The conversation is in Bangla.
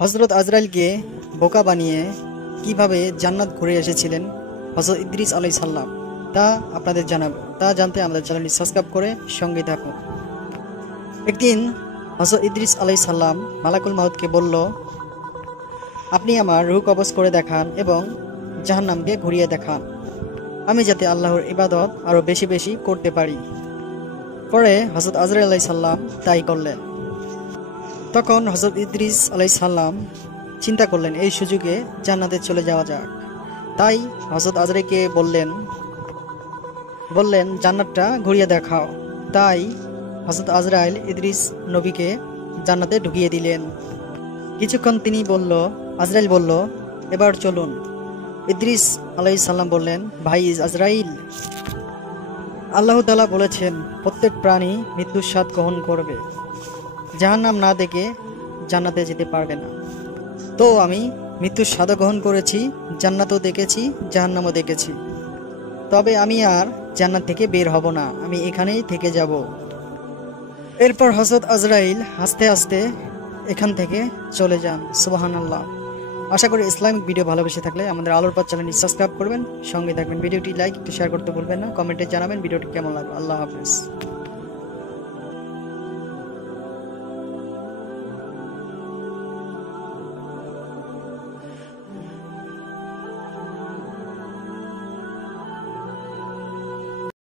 হজরত আজরাইলকে বোকা বানিয়ে কিভাবে জান্নাত ঘুরে এসেছিলেন হজরত ইদ্রিস আলাইহিস সালাম, তা আপনাদের জানাবো। তা জানতে আমাদের চ্যানেলটি সাবস্ক্রাইব করে সঙ্গে থাকুন। একদিন হজরত ইদ্রিস আলাইহিস সালাম মালাকুল মাউতকে বলল, আপনি আমার রূহ কবজ করে দেখান এবং জাহান্নামকে ঘুরিয়ে দেখান, আমি যাতে আল্লাহর ইবাদত আরও বেশি বেশি করতে পারি। পরে হজরত আজরাইল আলাইহিস সালাম তাই করলেন। তখন হজরত ইদ্রিস আলাইহিস সালাম চিন্তা করলেন, এই সুযোগে জান্নাতে চলে যাওয়া যাক। তাই হজরত আজরাইলকে বললেন জান্নাতটা ঘুরিয়ে দেখাও। তাই হজরত আজরাইল ইদ্রিস নবীকে জান্নাতে ঢুকিয়ে দিলেন। কিছুক্ষণ আজরাইল বলল, এবার চলুন। ইদ্রিস আলাইহিস সালাম বললেন, ভাই আজরাইল, আল্লাহ তাআলা বলেছেন প্রত্যেক প্রাণী মৃত্যুর স্বাদ গ্রহণ করবে, জাহান্নাম না দেখে জান্নাতে যেতে পারবে না। তো আমি মৃত্যুর স্বাদ গ্রহণ করেছি, জান্নাতও দেখেছি, জাহান্নামও দেখেছি। তবে আমি আর জান্নাত থেকে বের হব না, আমি এখানেই থেকে যাব। এরপর হযরত আজরাইল আস্তে আস্তে এখান থেকে চলে যান। সুবহানাল্লাহ। আশা করি ইসলামিক ভিডিও ভালোবেসে থাকলে আমাদের আলোর পথ চ্যানেলটি সাবস্ক্রাইব করবেন, সঙ্গে থাকবেন। ভিডিওটি লাইক, শেয়ার করতে ভুলবেন না। কমেন্টে জানাবেন ভিডিওটি কেমন লাগলো। আল্লাহ হাফেজ।